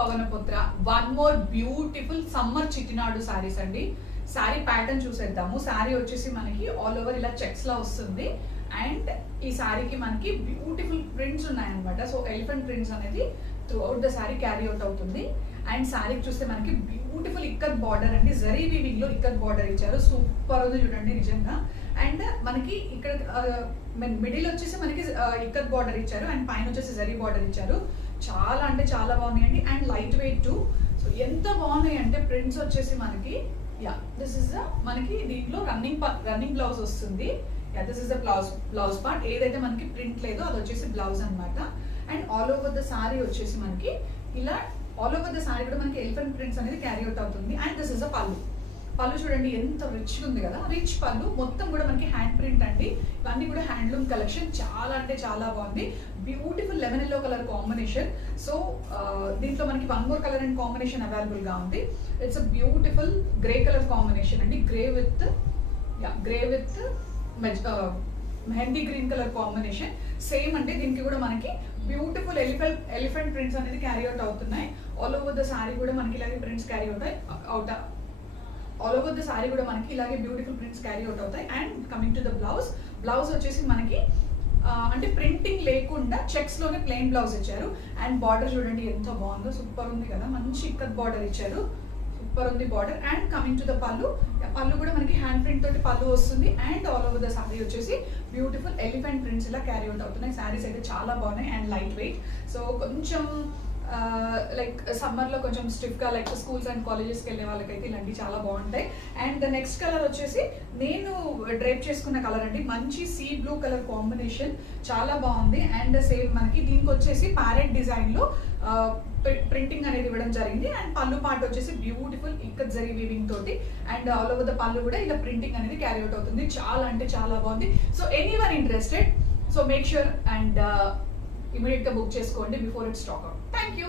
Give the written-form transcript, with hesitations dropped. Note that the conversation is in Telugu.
Pawanputra. One more beautiful summer Chettinad saris అండి. సారీ ప్యాటర్న్ చూసేద్దాము. సారీ వచ్చేసి మనకి ఆల్ ఓవర్ ఇలా చెక్స్ లా వస్తుంది అండ్ ఈ సారీకి మనకి బ్యూటిఫుల్ ప్రింట్స్ ఉన్నాయన్నమాట. సో ఎలిఫెంట్ ప్రింట్స్ అనేది throughout the sari carry out అవుతుంది. అండ్ సారీకి చూస్తే మనకి బ్యూటిఫుల్ ఇక్కత్ బార్డర్ అండి, జరీ వీవింగ్ లో ఇక్కత్ బార్డర్ ఇచ్చారు. సూపర్ ఉంది చూడండి నిజంగా. అండ్ మనకి ఇక్కడ మిడిల్ వచ్చేసి మనకి ఇక్కత్ బార్డర్ ఇచ్చారు అండ్ పైన వచ్చేసి జరీ బార్డర్ ఇచ్చారు. చాలా అంటే చాలా బాగున్నాయండి and light weight to. So ఎంత బాగున్నాయి అంటే ప్రింట్స్ వచ్చేసి మనకి దిస్ ఇస్ మనకి దీంట్లో రన్నింగ్ బ్లౌజ్ వస్తుంది. This is the blouse part. ఏదైతే మనకి ప్రింట్ లేదో అది వచ్చేసి బ్లౌజ్ అనమాట. And all over the sorry వచ్చేసి మనకి ఇలా ఆల్ ఓవర్ ద సారీ కూడా మనకి ఎలిఫెంట్ ప్రింట్స్ అనేది క్యారీ అవుట్ అవుతుంది. అండ్ దిస్ ఇస్ ద పళ్ళు. పళ్ళు చూడండి ఎంత రిచ్ ఉంది కదా, రిచ్ పళ్ళు. మొత్తం కూడా మనకి హ్యాండ్ ప్రింట్ అండి. ఇవన్నీ కూడా హ్యాండ్లూమ్ కలెక్షన్. చాలా అంటే చాలా బాగుంది. Beautiful lemon yellow colour combination. So దీంట్లో మనకి one more colour and combination available గా ఉంది. It's a beautiful grey colour combination అండి. Grey with mehndi green colour combination. Same అంటే దీనికి కూడా మనకి బ్యూటిఫుల్ ఎలిఫెంట్ ప్రింట్స్ అనేది క్యారీ అవుట్ అవుతున్నాయి. ఆల్ ఓవర్ ద సారీ కూడా మనకి ఇలాగే prints carry all over the sari కూడా మనకి ఇలాగే బ్యూటిఫుల్ ప్రింట్స్ క్యారీ అవుట్ అవుతాయి. And coming to the blouse వచ్చేసి మనకి అంటే ప్రింటింగ్ లేకుండా చెక్స్ లోనే ప్లెయిన్ బ్లౌజ్ ఇచ్చారు. అండ్ బార్డర్ చూడండి ఎంత బాగుందో, సూపర్ ఉంది కదా. మంచి ఇక్కత్ బార్డర్ ఇచ్చారు, సూపర్ ఉంది border. And coming to the పళ్ళు కూడా మనకి హ్యాండ్ ప్రింట్ తోటి పళ్ళు వస్తుంది. And all over the sorry వచ్చేసి బ్యూటిఫుల్ ఎలిఫెంట్ ప్రింట్స్ ఇలా క్యారీ అవుట్ అవుతున్నాయి. సారీస్ అయితే చాలా బాగున్నాయి అండ్ లైట్ వెయిట్. సో కొంచెం లైక్ సమ్మర్లో కొంచెం స్టిఫ్గా లైక్ స్కూల్స్ అండ్ కాలేజెస్కి వెళ్ళే వాళ్ళకైతే ఇలాంటివి చాలా బాగుంటాయి. అండ్ ద నెక్స్ట్ కలర్ వచ్చేసి నేను డ్రైప్ చేసుకున్న కలర్ అండి. మంచి సీ బ్లూ కలర్ కాంబినేషన్, చాలా బాగుంది. అండ్ సేమ్ మనకి దీనికి వచ్చేసి ప్యారెట్ డిజైన్లో ప్రింటింగ్ అనేది ఇవ్వడం జరిగింది. అండ్ పళ్ళు పార్ట్ వచ్చేసి బ్యూటిఫుల్ ఇక్కత్ జరీ వీవింగ్ తోటి అండ్ ఆల్ ఓవర్ ద పళ్ళు కూడా ఇలా ప్రింటింగ్ అనేది క్యారీ అవుట్ అవుతుంది. చాలా అంటే చాలా బాగుంది. So anyone interested, so make sure and immediate గా బుక్ చేసుకోండి before it stock out. Thank you.